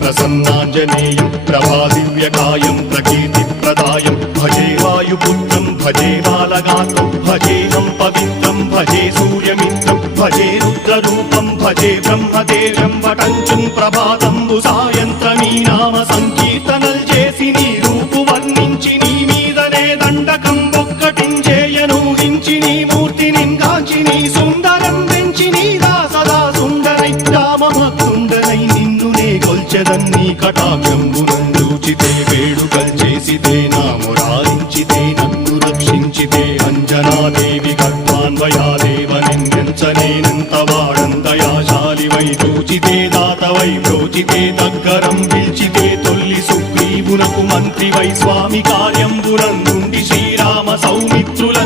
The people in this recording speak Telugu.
ప్రసన్నాంజనేయం ప్రభాదివ్యకాయం ప్రకీర్తిప్రదాయం భజే వాయుపుత్రం భజే బాలగాత్రం భజేహం పవిత్రం భజే సూర్యమిత్రం భజే రుద్రరూపం భజే బ్రహ్మదేవం వటంచుం ప్రభాతంబు సాయంత్రమీ నామ సంకీర్తనల్ చేసి నీ రూపు వర్ణించి నీ మీదనే దండకం ఒక్కటించేయనూహించి నీ మూర్తిని కాంచి నీ సుందరం పెంచి నీ సదా సుందరై రామభక్తుండనై నిన్నునే కొల్చెదన్నీ కటాక్షంబునందూచితే వేడుకల్ చేసితే నా మురారించితే నన్ను రక్షించితే అంజనాదేవి గర్భాన్వయాదేవ నిందించనేనంత వాడందయాశాలివై చూచితే దాతవై బ్రోచితే దగ్గరం పిలిచితే తొల్లి సుగ్రీవునకు మంత్రివై స్వామి కార్యంబునందుండి శ్రీరామ సౌమిత్రుల